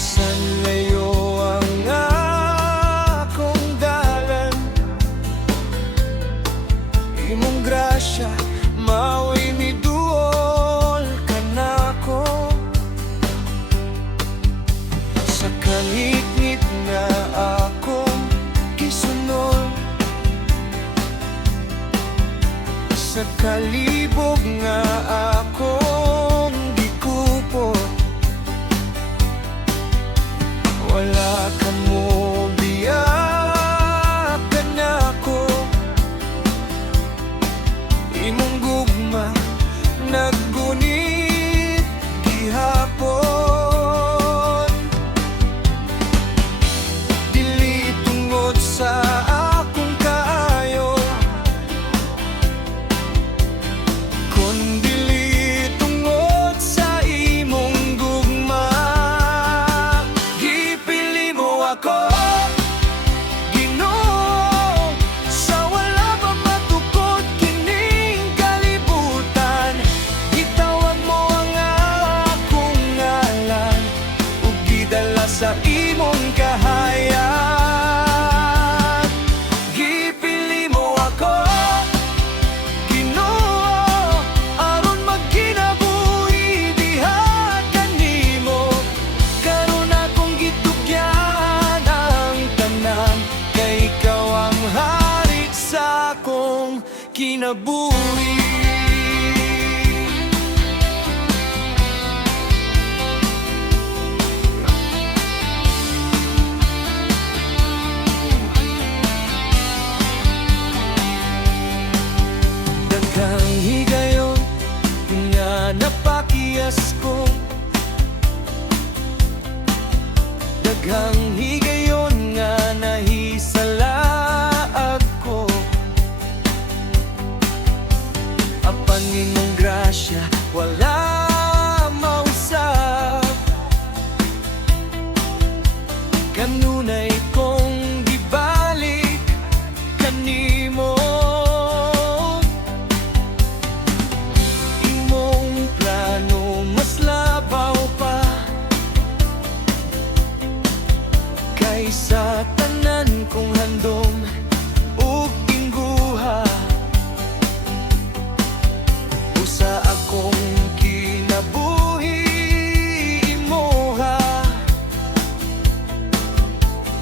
bisan layo ang akong dalan, imong grasya mao'y miduol ka nako. Sa kangit-ngit nga akong gisunod, sa kalibog nga akong gikupot, wala ka mo biyakan ako. Imong gugma naggunit gihapon, dili tungod sa akong kaayo, kundi tungod sa imong gugma. Gipili mo ako, Ginoo, sa wala pa matukod kining kalibutan. Gitawag mo ang akong ngalan, ug gidala sa imong kahayag. Gipili mo ako, Ginoo, aron magkinabuhi diha kanimo. Karon akong gitugyan ang tanan, kay ikaw ang hari sa akong kinabuhi. Daghang higayon nga napakiyas ko, daghang higayon nga nahisalaag ko. Apan imong grasya wala mausap, kanunay kong gibalik kanimo. Imong plano mas labaw pa kaysa tanan kong handom ug tingguha. Usa akong kinabuhi imoha,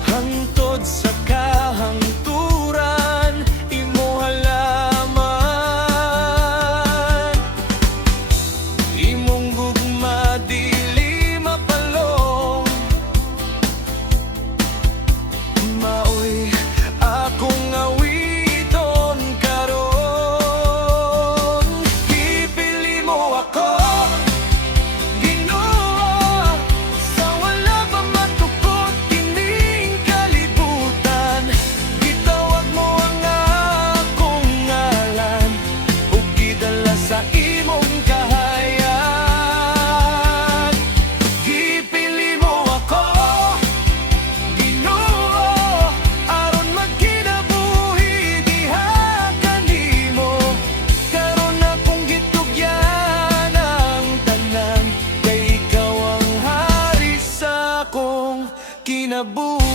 hangtod sa kahangturan imoha lamang. Imong gugma dili mapalong, mao'y akong awiton karon. Gipili mo ako, Ginoo, sa wala pa matukod kining kalibutan. Gitawag mo ang akong ngalan, ug gidala sa imong kahayag. Gipili mo ako, Ginoo, aron magkinabuhi diha kanimo. Karon akong gitugyan ang tanan, kay ikaw ang hari sa akong kinabuhi.